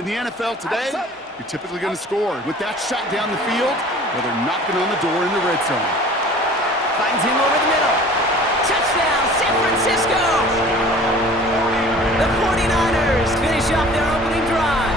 in the NFL today, you're typically going to score. With that shot down the field, well, they're knocking on the door in the red zone. Finds him over the middle. Touchdown, San Francisco! The 49ers finish off their opening drive.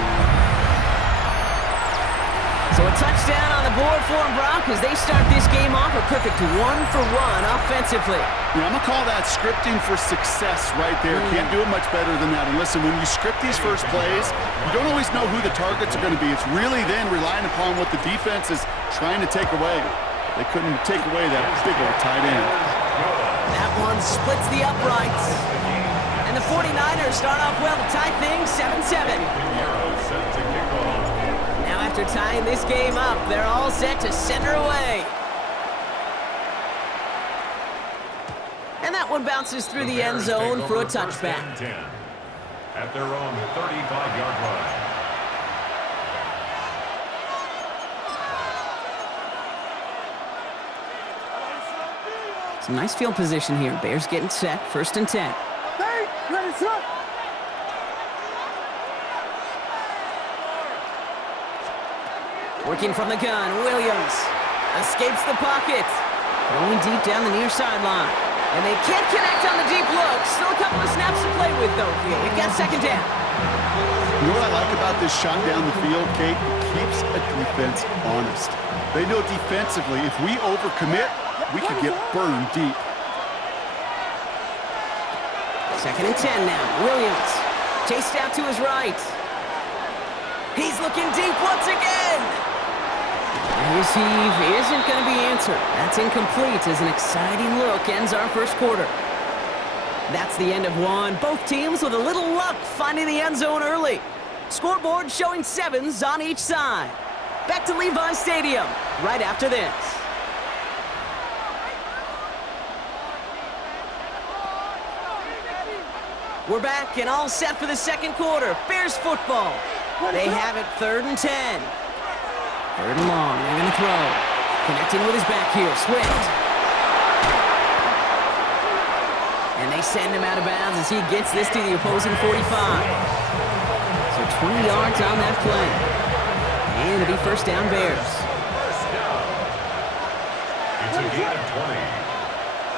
So a touchdown on the board for them, Brock, as they start this game off a perfect 1-for-1 offensively. Yeah, I'm going to call that scripting for success right there. Can't do it much better than that. And listen, when you script these first plays, you don't always know who the targets are going to be. It's really then relying upon what the defense is trying to take away. They couldn't take away that big old tight end. That one splits the uprights. And the 49ers start off well to tie things 7-7. Now after tying this game up, they're all set to send her away. And that one bounces through the end zone for a touchback. At their own 35-yard line. Some nice field position here. Bears getting set. 1st and 10. Hey, ready, set. Working from the gun, Williams escapes the pocket. Going deep down the near sideline. And they can't connect on the deep look. Still a couple of snaps to play with, though. We've got 2nd down. You know what I like about this shot down the field, Kate? It keeps a defense honest. They know defensively, if we overcommit, we could get burned deep. 2nd and 10 now. Williams chased out to his right. He's looking deep once again. His heave isn't going to be answered. That's incomplete as an exciting look ends our first quarter. That's the end of one. Both teams with a little luck finding the end zone early. Scoreboard showing 7s on each side. Back to Levi Stadium right after this. We're back and all set for the 2nd quarter. Bears football. They have it 3rd and 10. 3rd and long. They're going to throw. Connecting with his back here. Swift. And they send him out of bounds as he gets this to the opposing 45. So 20 yards on that play. And it'll be 1st down Bears. First down. It's a gain of 20.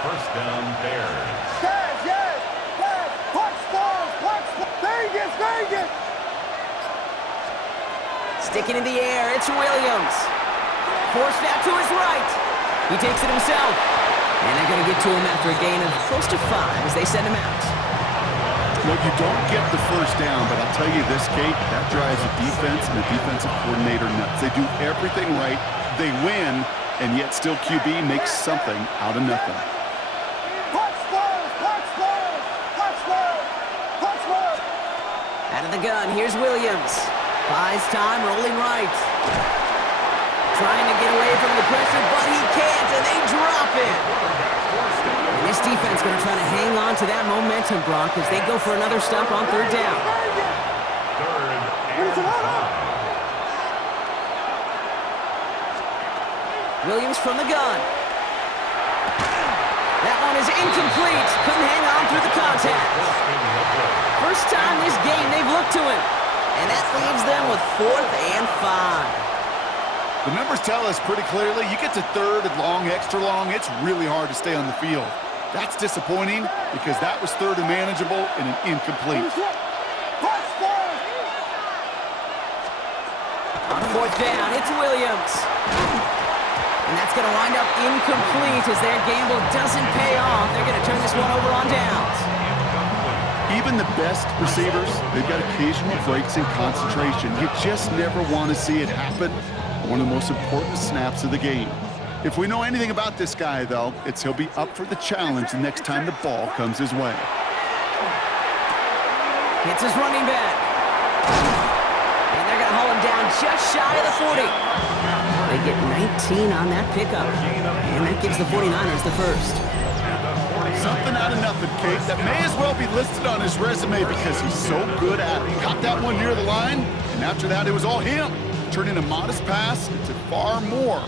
1st down Bears. Vegas! Sticking in the air, it's Williams. Forced out to his right. He takes it himself. And they're going to get to him after a gain of close to 5 as they send him out. Well, you don't get the 1st down, but I'll tell you this, Kate, that drives a defense and a defensive coordinator nuts. They do everything right. They win, and yet still QB makes something out of nothing. Out of the gun, here's Williams. Buys time, rolling right. Trying to get away from the pressure, but he can't, and they drop it. And this defense going to try to hang on to that momentum, Brock, as they go for another stop on 3rd down. 3rd and 5. Williams from the gun. That one is incomplete. Couldn't hang on through the contact. First time this game they've looked to him. And that leaves them with 4th and 5. The numbers tell us pretty clearly, you get to 3rd and long, extra long, it's really hard to stay on the field. That's disappointing because that was 3rd and manageable and an incomplete. On 4th down, it's Williams. And that's going to wind up incomplete as their gamble doesn't pay off. They're going to turn this one over on downs. Even the best receivers, they've got occasional breaks in concentration. You just never want to see it happen. One of the most important snaps of the game. If we know anything about this guy, though, it's he'll be up for the challenge the next time the ball comes his way. Hits his running back. And they're going to haul him down just shy of the 40. They get 19 on that pickup. And that gives the 49ers the 1st. Something out of nothing, Kate, that may as well be listed on his resume because he's so good at it. Caught that one near the line, and after that, it was all him, turning a modest pass into far more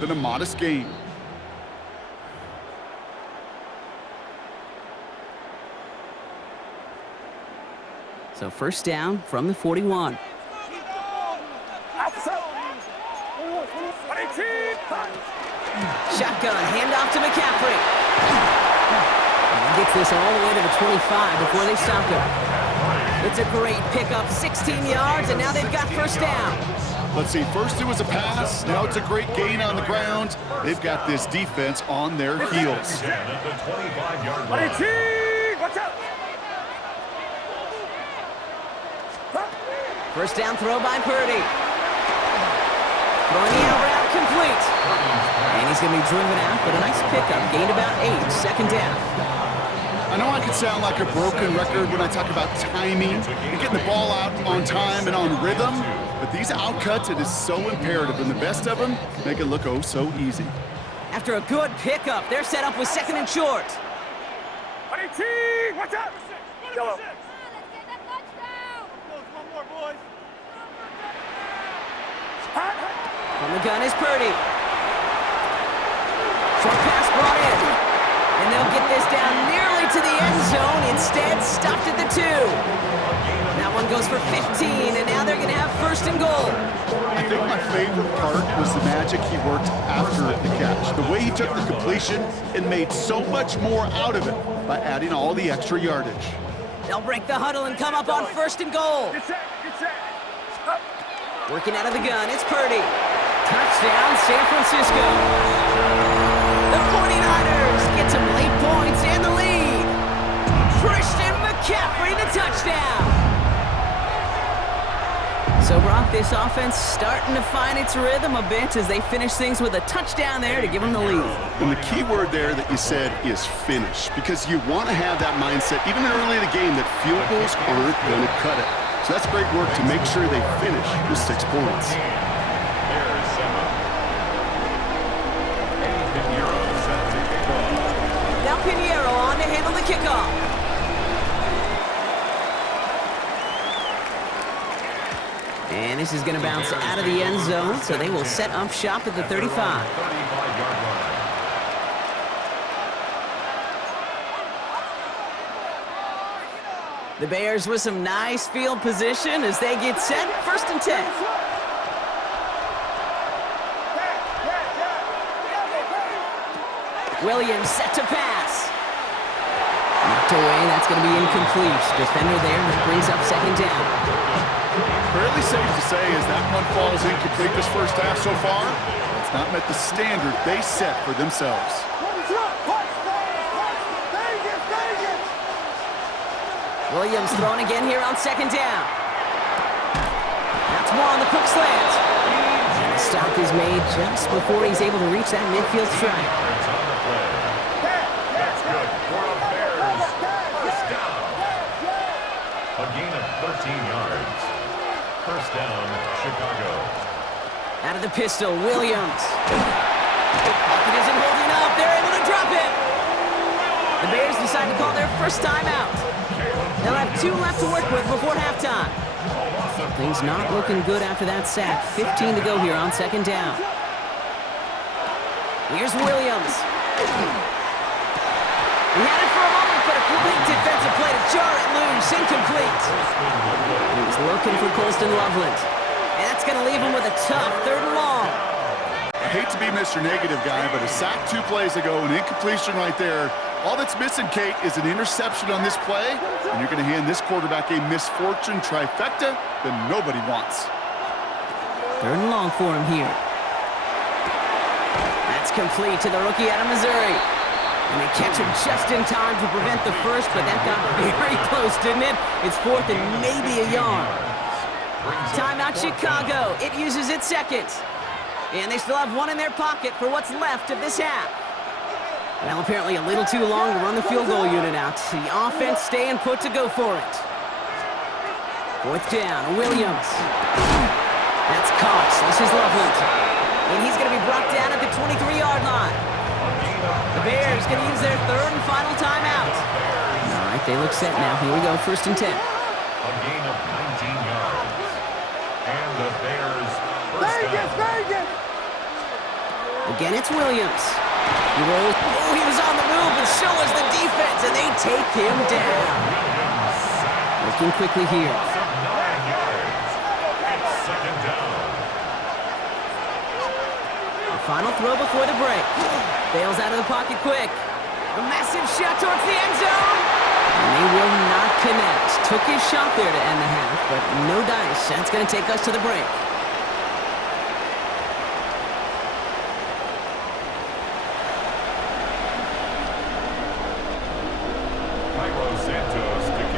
than a modest game. So 1st down from the 41. Shotgun, handoff to McCaffrey. And he gets this all the way to the 25 before they stop him. It's a great pickup, 16 yards, and now they've got first down. Let's see, first it was a pass, now it's a great gain on the ground. They've got this defense on their heels. At the 25-yard line. Watch out! First down throw by Purdy. Throwing the out route complete. And he's going to be driven out, but a nice pickup. Gained about 8, second down. I know I can sound like a broken record when I talk about timing and getting the ball out on time and on rhythm, but these outcuts, it is so imperative, and the best of them make it look oh so easy. After a good pickup, they're set up with second and short. Watch out! Yellow. From the gun is Purdy. Short pass brought in. And they'll get this down nearly to the end zone. Instead, stopped at the 2. That one goes for 15, and now they're going to have first and goal. I think my favorite part was the magic he worked after the catch. The way he took the completion and made so much more out of it by adding all the extra yardage. They'll break the huddle and come up on first and goal. Get set. Working out of the gun, it's Purdy. Touchdown, San Francisco. The 49ers get some late points and the lead. Christian McCaffrey, the touchdown. So, Brock, this offense starting to find its rhythm a bit as they finish things with a touchdown there to give them the lead. And the key word there that you said is finish, because you want to have that mindset, even early in the game, that field goals aren't going to cut it. So that's great work to make sure they finish with 6 points. Bears 7. Pinheiro set to kick off. Now Pinheiro on to handle the kickoff. And this is going to bounce out of the end zone, so they will set up shop at the 35. 35-yard line. The Bears with some nice field position as they get set, first and 10. Williams set to pass. Knocked away, that's going to be incomplete. Defender there that brings up second down. Fairly safe to say as that one falls incomplete this first half so far, it's not met the standard they set for themselves. Williams thrown again here on second down. That's more on the quick slant. And the stop is made just before he's able to reach that midfield strike. Yards on the play. That's good for the Bears. First down. A gain of 13 yards. First down, Chicago. Out of the pistol, Williams. Pocket isn't holding up. They're able to drop it. The Bears decide to call their first timeout. They'll have 2 left to work with before halftime. Things not looking good after that sack. 15 to go here on second down. Here's Williams. He had it for a moment, but a quick defensive play to jar it loose. Incomplete. He was looking for Colston Loveland. And that's going to leave him with a tough 3rd and long. I hate to be Mr. Negative guy, but a sack 2 plays ago, an incompletion right there. All that's missing, Kate, is an interception on this play, and you're going to hand this quarterback a misfortune trifecta that nobody wants. 3rd and long for him here. That's complete to the rookie out of Missouri. And they catch him just in time to prevent the first, but that got very close, didn't it? It's 4th and maybe a yard. Timeout Chicago. It uses its second. And they still have 1 in their pocket for what's left of this half. Well, apparently a little too long to run the field goal unit out. The offense staying put to go for it. 4th down, Williams. That's caught. This is Loveland. And he's going to be brought down at the 23-yard line. The Bears going to use their 3rd and final timeout. All right, they look set now. Here we go, 1st and 10. A gain of 19 yards. And the Bears first down. Again, it's Williams. He rolls. Oh, he was on the move, and so was the defense, and they take him down. Looking quickly here. 9 yards. It's second down. Final throw before the break. Bails out of the pocket quick. A massive shot towards the end zone. And they will not connect. Took his shot there to end the half, but no dice. That's going to take us to the break.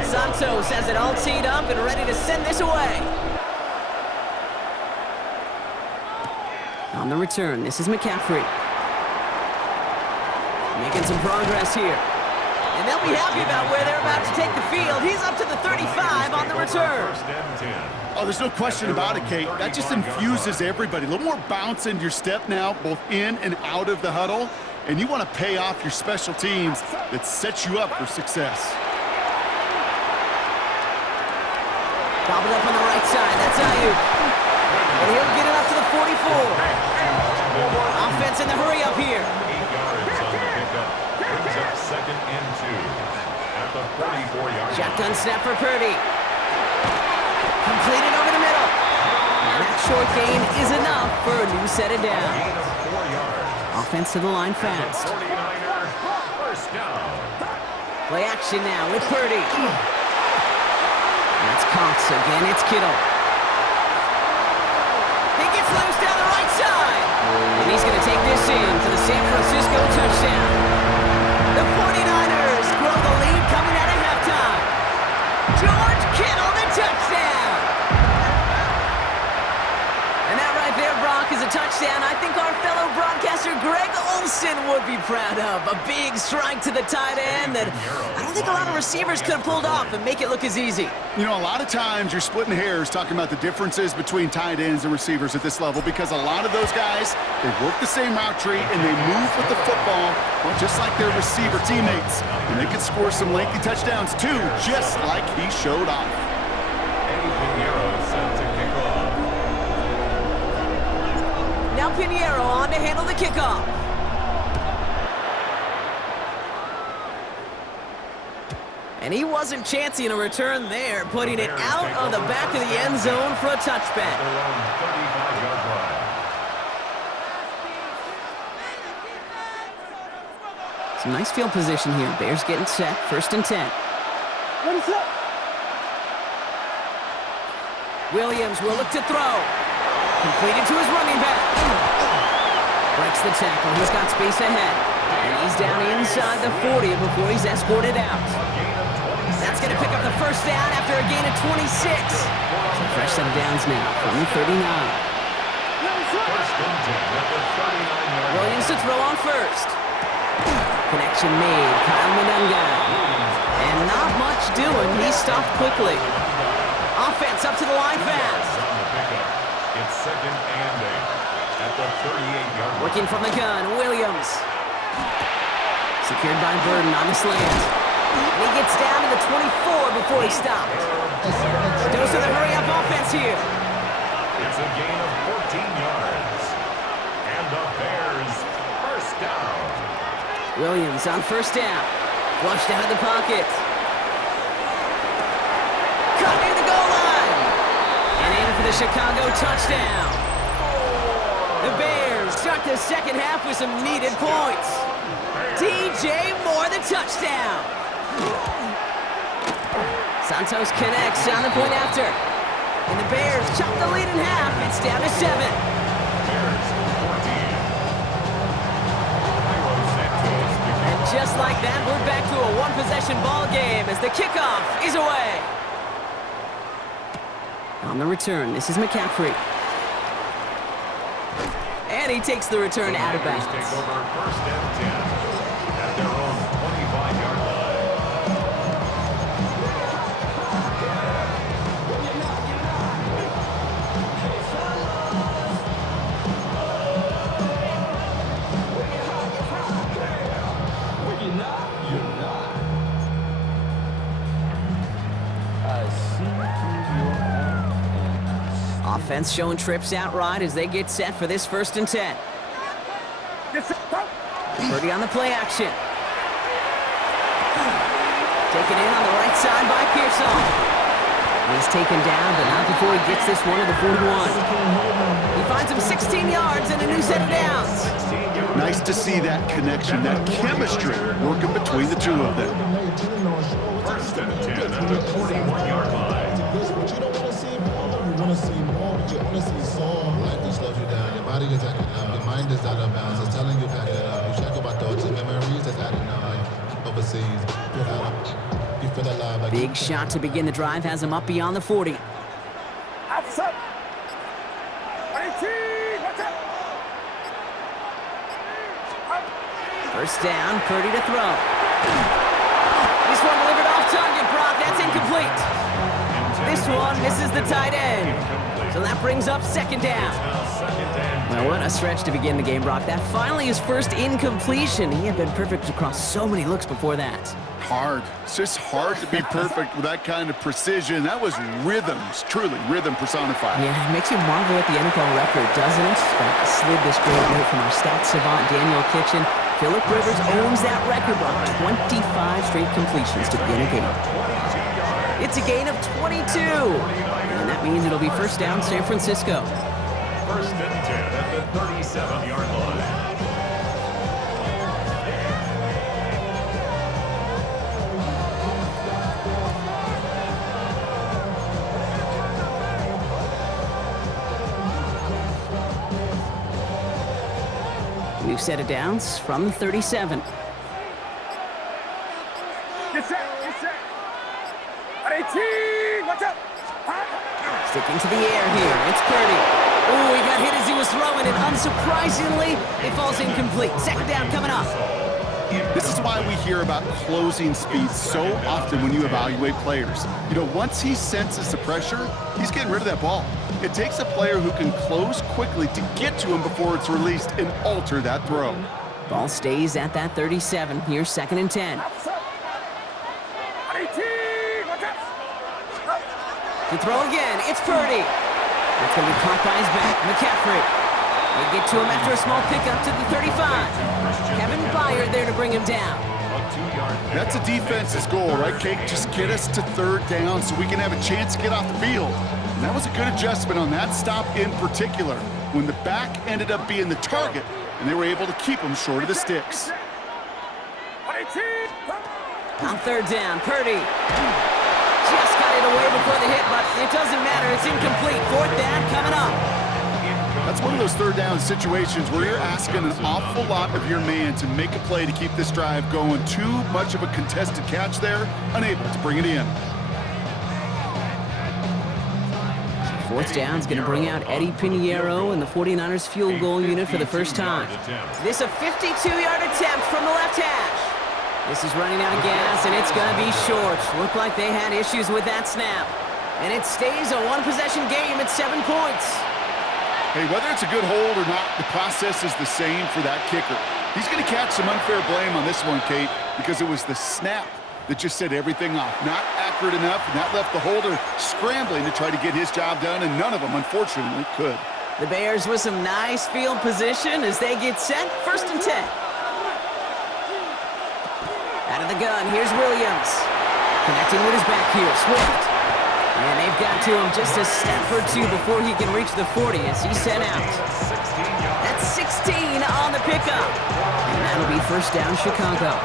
Santos has it all teed up and ready to send this away. On the return, this is McCaffrey. Making some progress here. And they'll be happy about where they're about to take the field. He's up to the 35 on the return. Oh, there's no question about it, Kate. That just infuses everybody. A little more bounce in your step now, both in and out of the huddle. And you want to pay off your special teams that sets you up for success. Gobbled up on the right side. That's Ayuk. And he'll get it up to the 44. Offense in the hurry up here. 8 yards on the pickup. Brings up 2nd and 2 at the 44-yard line. Shotgun snap for Purdy. Completed over the middle. And that short gain is enough for a new set of downs. Gain of 4 yards. Offense to the line fast. 49er, first down. Play action now with Purdy. That's Cox again. It's Kittle. He gets loose down the right side. And he's going to take this in for the San Francisco touchdown. The 49ers grow the lead coming out of halftime. George Kittle, the touchdown. And that right there, Brock, is a touchdown I think our fellow broadcaster Greg Olsen would be proud of. A big strike to the tight end that I don't think a lot of receivers could have pulled off and make it look as easy. You know, a lot of times you're splitting hairs talking about the differences between tight ends and receivers at this level because a lot of those guys, they work the same route tree and they move with the football, well, just like their receiver teammates. And they can score some lengthy touchdowns too, just like he showed off. Eddie Pinheiro set to kick off. Now Pinheiro on to handle the kickoff. And he wasn't chancing a return there, putting it out of the back of the end zone for a touchback. Their own 35-yard line. Some nice field position here. Bears getting set, 1st and 10. Ready, set. Williams will look to throw. Completed to his running back. Breaks the tackle. He's got space ahead. And he's down inside the 40 before he's escorted out. That's going to pick up the first down after a gain of 26. So fresh set of downs now from the 39. First and 10 at the 39-yard line. Williams to throw on first. Connection made. Kyle Manunga. And not much doing. He stopped quickly. Offense up to the line fast. On the pickup. It's 2nd and 8 at the 38-yard line. Working from the gun, Williams. Secured by Burden on the slant. And he gets down to the 24 before he stopped. Goes to the hurry-up offense here. It's a gain of 14 yards. And the Bears first down. Williams on first down. Flushed out of the pocket. Caught near the goal line. And in for the Chicago touchdown. The Bears start the second half with some needed points. DJ Moore, the touchdown. Santos connects on the point after. And the Bears chop the lead in half. It's down to 7. Bears 14. Cairo Santos to kick And just like that, we're back to a one-possession ball game as the kickoff is away. On the return, this is McCaffrey. And he takes the return out of Bears bounds. take over 1st and 10 at their own 25-yard line. Offense showing trips outright as they get set for this 1st and 10. Purdy on the play action. Taken in on the right side by Pearson. He's taken down, but not before he gets this one to the 41. He finds him 16 yards and a new set of downs. Nice to see that connection, that chemistry working between the two of them. First and 10 at the 41-yard line. But you don't want to see more. You want to see more. You want to see some. Life just slows you down. Your body is acting up. Your mind is out of bounds. It's telling you back it up. You check about thoughts and memories that's adding up. Overseas, you feel alive. Like Big shot to begin the drive has him up beyond the 40. Outside. 18. Watch out. First down, Purdy to throw. This one delivered off target, Brock. That's incomplete. This one misses the tight end. So that brings up second down. Well, what a stretch to begin the game, Brock. That finally his first incompletion. He had been perfect across so many looks before that. Hard. It's just hard to be perfect with that kind of precision. That was rhythms, truly rhythm personified. Yeah, it makes you marvel at the NFL record, doesn't it? That slid this great note from our stats savant, Daniel Kitchen. Phillip Rivers owns that record, Brock. 25 straight completions to begin a game. It's a gain of 22. And that means it'll be first down San Francisco. First and 10 at the 37-yard line. New set of downs from the 37. Get set. Get set. 18. Watch out. Sticking to the air here. It's Purdy. Oh, he got hit as he was throwing, and unsurprisingly, it falls incomplete. Second down coming up. This is why we hear about closing speed so often when you evaluate players. You know, once he senses the pressure, he's getting rid of that ball. It takes a player who can close quickly to get to him before it's released and alter that throw. Ball stays at that 37. Here's second and 10. Outside. 18. Watch out. To throw again, it's Purdy. That's going to be caught by his back. McCaffrey. They get to him after a small pickup to the 35. Kevin Byard there to bring him down. That's a defense's goal, right, Kate? Just get us to third down so we can have a chance to get off the field. And that was a good adjustment on that stop in particular, when the back ended up being the target, and they were able to keep him short of the sticks. 18. On third down, Purdy. Just got it away before the hit, but it doesn't matter. It's incomplete. Fourth down coming up. That's one of those third down situations where you're asking an awful lot of your man to make a play to keep this drive going. Too much of a contested catch there, unable to bring it in. Fourth down's going to bring out Eddie Pinheiro and the 49ers field goal unit for the first time. This a 52-yard attempt from the left hash. This is running out of gas, and it's going to be short. Looked like they had issues with that snap. And it stays a one-possession game at 7 points. Hey, whether it's a good hold or not, the process is the same for that kicker. He's going to catch some unfair blame on this one, Kate, because it was the snap that just set everything off. Not accurate enough, and that left the holder scrambling to try to get his job done, and none of them, unfortunately, could. The Bears with some nice field position as they get set. First and 10. Out of the gun, here's Williams. Connecting with his back here, Swift. And they've got to him just a step or two before he can reach the 40 as he's sent out. That's 16 on the pickup. And that'll be first down, Chicago.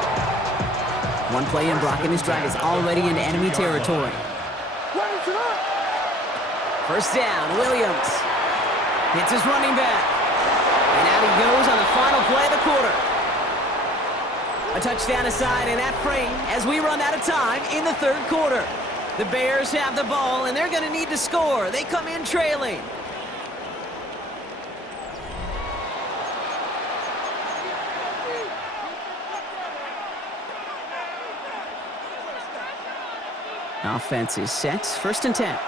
One play in blocking his drive is already in enemy territory. First down, Williams. Hits his running back. And out he goes on the final play of the quarter. A touchdown aside in that frame as we run out of time in the third quarter. The Bears have the ball, and they're going to need to score. They come in trailing. Offense is set. First and 10.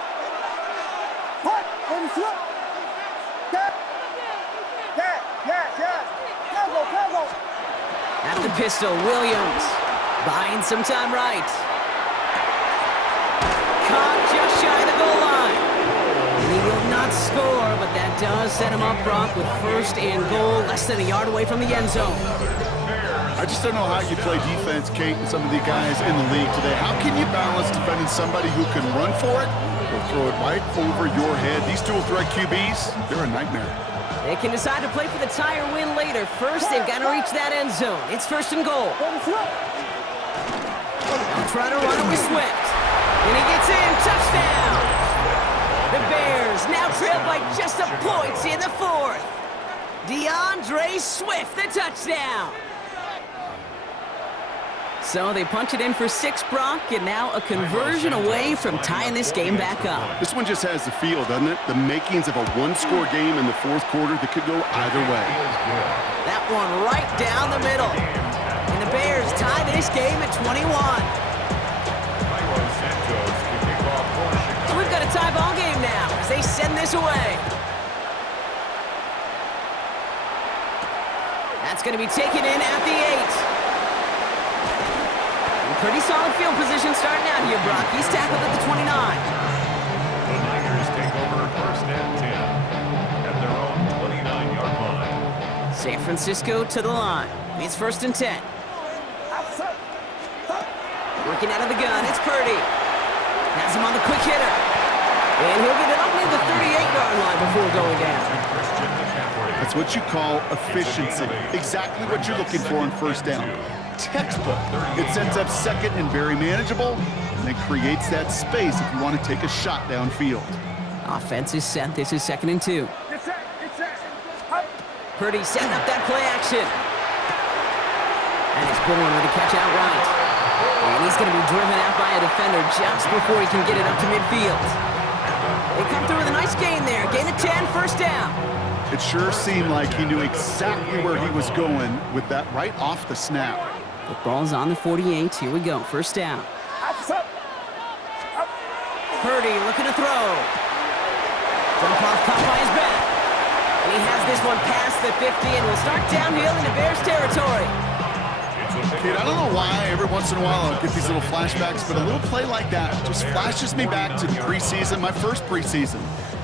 At the pistol, Williams buying some time right. Caught just shy of the goal line. And he will not score, but that does set him up, Brock, with first and goal, less than a yard away from the end zone. I just don't know how you play defense, Kate, and some of the guys in the league today. How can you balance defending somebody who can run for it with throw it right over your head. These dual threat QBs, they're a nightmare. They can decide to play for the tie or win later. First, they've got to reach that end zone. It's 1st and goal. They'll try to run it with Swift. And he gets in. Touchdown! The Bears now trail by just a point in the 4th. DeAndre Swift, the touchdown. So they punch it in for 6, Brock, and now a conversion away from tying this game back up. This one just has the feel, doesn't it? The makings of a one-score game in the 4th quarter that could go either way. That one right down the middle. And the Bears tie this game at 21. So we've got a tie ball game now as they send this away. That's going to be taken in at the 8. Pretty solid field position starting out here, Brock. He's tackled at the 29. The Niners take over 1st and 10 at their own 29-yard line. San Francisco to the line. It's 1st and 10. Working out of the gun, it's Purdy. Has him on the quick hitter. And he'll get it up near the 38-yard line before going down. That's what you call efficiency. Exactly what you're looking for on 1st down. Textbook. It sets up 2nd and very manageable, and then creates that space if you want to take a shot downfield. Offense is set. This is 2nd and 2. Purdy setting up that play action. And it's Bourne with a catch out right. And he's going to be driven out by a defender just before he can get it up to midfield. They come through with a nice gain there. Gain of 10, 1st down. It sure seemed like he knew exactly where he was going with that right off the snap. The ball's on the 48. Here we go. 1st down. Purdy looking to throw. Dump off caught by his back. And he has this one past the 50 and will start downhill into Bears territory. Kid, I don't know why every once in a while I'll get these little flashbacks, but a little play like that just flashes me back to the preseason, my first preseason,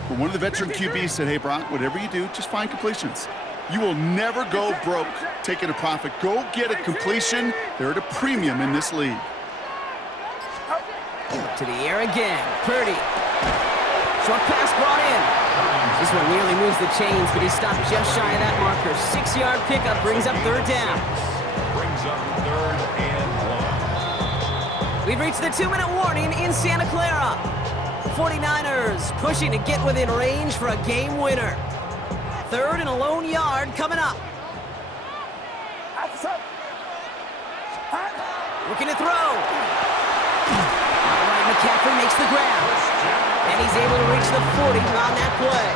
where one of the veteran QBs said, hey, Brock, whatever you do, just find completions. You will never go broke taking a profit. Go get a completion. They're at a premium in this league. To the air again. Purdy. Short pass brought in. This one nearly moves the chains, but he stopped just shy of that marker. 6-yard pickup brings up 3rd down. Brings up 3rd and 1. We've reached the 2-minute warning in Santa Clara. 49ers pushing to get within range for a game winner. 3rd and a lone yard coming up. Looking to throw. Outright McCaffrey makes the grab. And he's able to reach the 40 on that play.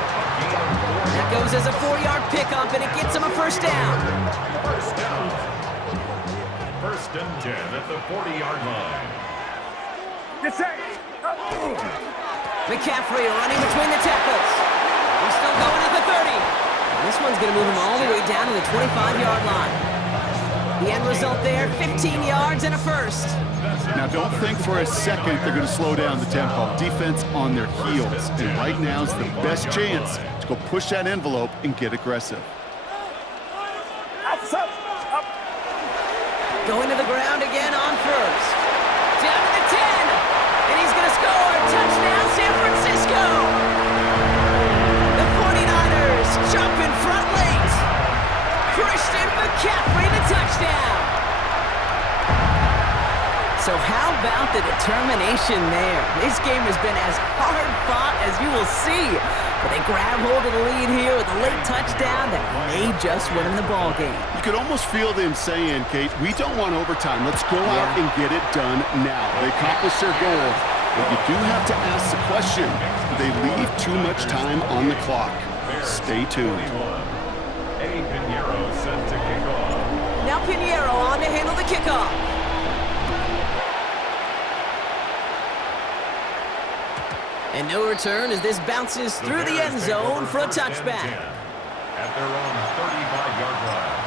That goes as a 4-yard pickup, and it gets him a 1st down. 1st down. 1st and 10 at the 40-yard line. McCaffrey running between the tackles. He's still going at the 30. This one's going to move him all the way down to the 25-yard line. The end result there, 15 yards and a 1st. Now, don't think for a second they're going to slow down the tempo. Defense on their heels. And right now is the best chance to go push that envelope and get aggressive. Going to the ground again on 1st. Down to the 10. And he's going to score. Touchdown, San Francisco. The 49ers jump in front late. Christian McCaffrey, the touchdown. So how about the determination there? This game has been as hard fought as you will see. But they grab hold of the lead here with a late touchdown that may just win them the ball game. You could almost feel them saying, Kate, we don't want overtime. Let's go out and get it done now. They accomplished their goal. But you do have to ask the question, do they leave too much time on the clock? Stay tuned. Eddie Pinheiro set to kick off. Now Pinheiro on to handle the kickoff. And no return as this bounces through the end zone for a touchback. At their own 35-yard line.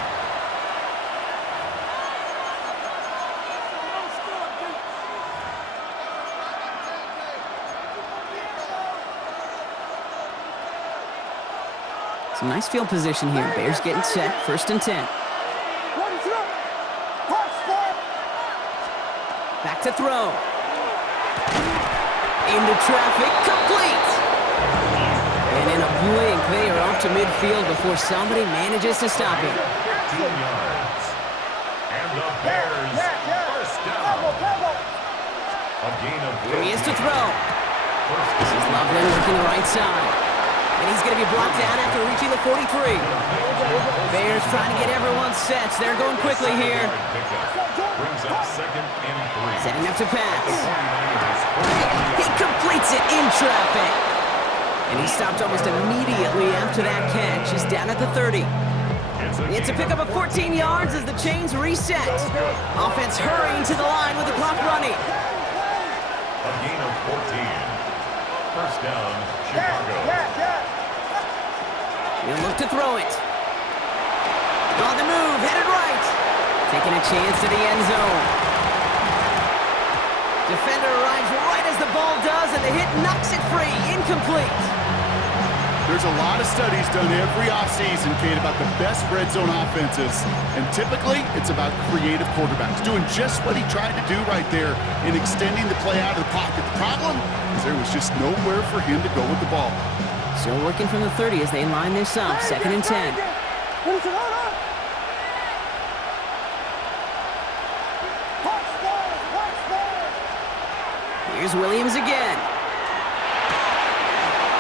Some nice field position here. Bears getting set. 1st and 10. Back to throw. Into traffic, complete. And in a blink, they are off to midfield before somebody manages to stop him. 15 yards. And the Bears first down. A gain of 14. Here he is to throw. This is Loveland working the right side. And he's going to be blocked down after reaching the 43. Bears trying to get everyone set. So they're going quickly here. Brings up 2nd and 3. Setting up to pass. He completes it in traffic. And he stopped almost immediately after that catch. Just down at the 30. It's a pickup of 14 yards as the chains reset. Offense hurrying to the line with the clock running. A gain of 14. First down, Chicago. He'll look to throw it. On the move, headed right. Taking a chance to the end zone. Defender arrives right as the ball does, and the hit knocks it free. Incomplete. There's a lot of studies done every offseason, Kate, about the best red zone offenses. And typically, it's about creative quarterbacks doing just what he tried to do right there in extending the play out of the pocket. The problem is there was just nowhere for him to go with the ball. Still working from the 30 as they line this up. 2nd and 10. Here's Williams again.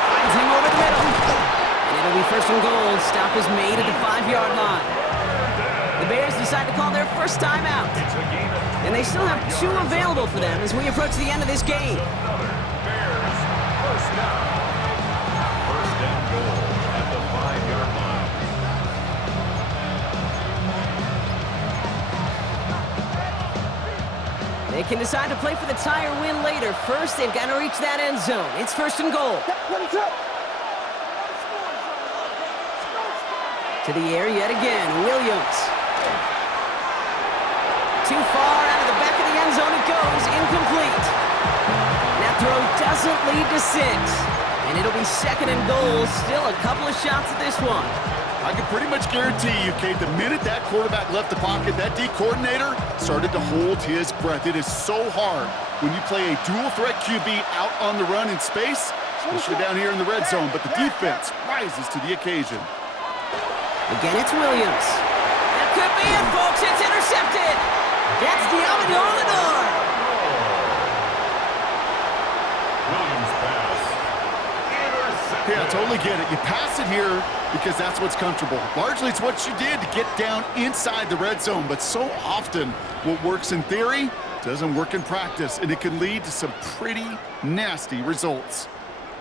Finds him over the middle. And it'll be 1st and goal. Stop is made at the 5-yard line. The Bears decide to call their first timeout. And they still have 2 available for them as we approach the end of this game. Bears first down. First and goal at the 5-yard line. They can decide to play for the tie or win later. First, they've got to reach that end zone. It's 1st and goal. To the air yet again, Williams. Too far out of the back of the end zone it goes, incomplete. That throw doesn't lead to 6. And it'll be 2nd and goal, still a couple of shots at this one. I can pretty much guarantee you, Kate, the minute that quarterback left the pocket, that D coordinator started to hold his breath. It is so hard when you play a dual-threat QB out on the run in space, especially down here in the red zone, but the defense rises to the occasion. Again, it's Williams. That could be it, folks. It's intercepted. That's Diamador. Williams pass. Intercepted. Yeah, I totally get it. You pass it here because that's what's comfortable. Largely, it's what you did to get down inside the red zone, but so often what works in theory doesn't work in practice, and it can lead to some pretty nasty results.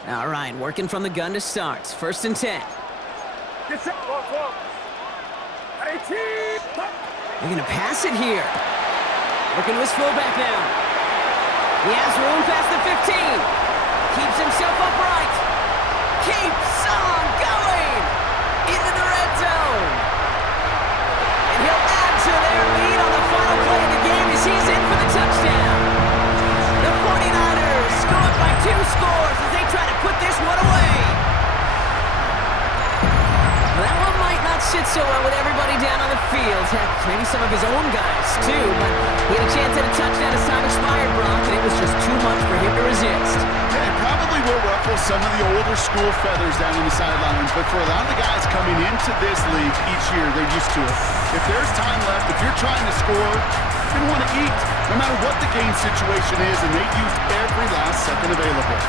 All right, working from the gun to start. 1st and 10. They're going to pass it here. Looking to his fullback now. He has room past the 15. Keeps himself upright. Keeps on going. Into the red zone. And he'll add to their lead on the final play of the game as he's in for the touchdown. The 49ers score by 2 scores as they try to put this one away. That one might not sit so well with everybody down on the field. Heck, maybe some of his own guys, too. But he had a chance at a touchdown as time expired, Brock, and it was just too much for him to resist. Yeah, it probably will ruffle some of the older school feathers down on the sidelines, but for a lot of the guys coming into this league each year, they're used to it. If there's time left, if you're trying to score, you're going to want to eat, no matter what the game situation is, and they used every last second available.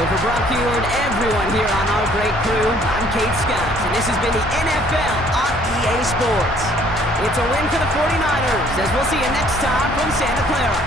So for Brock Huard and everyone here on our great crew, I'm Kate Scott, and this has been the NFL on EA Sports. It's a win for the 49ers, as we'll see you next time from Santa Clara.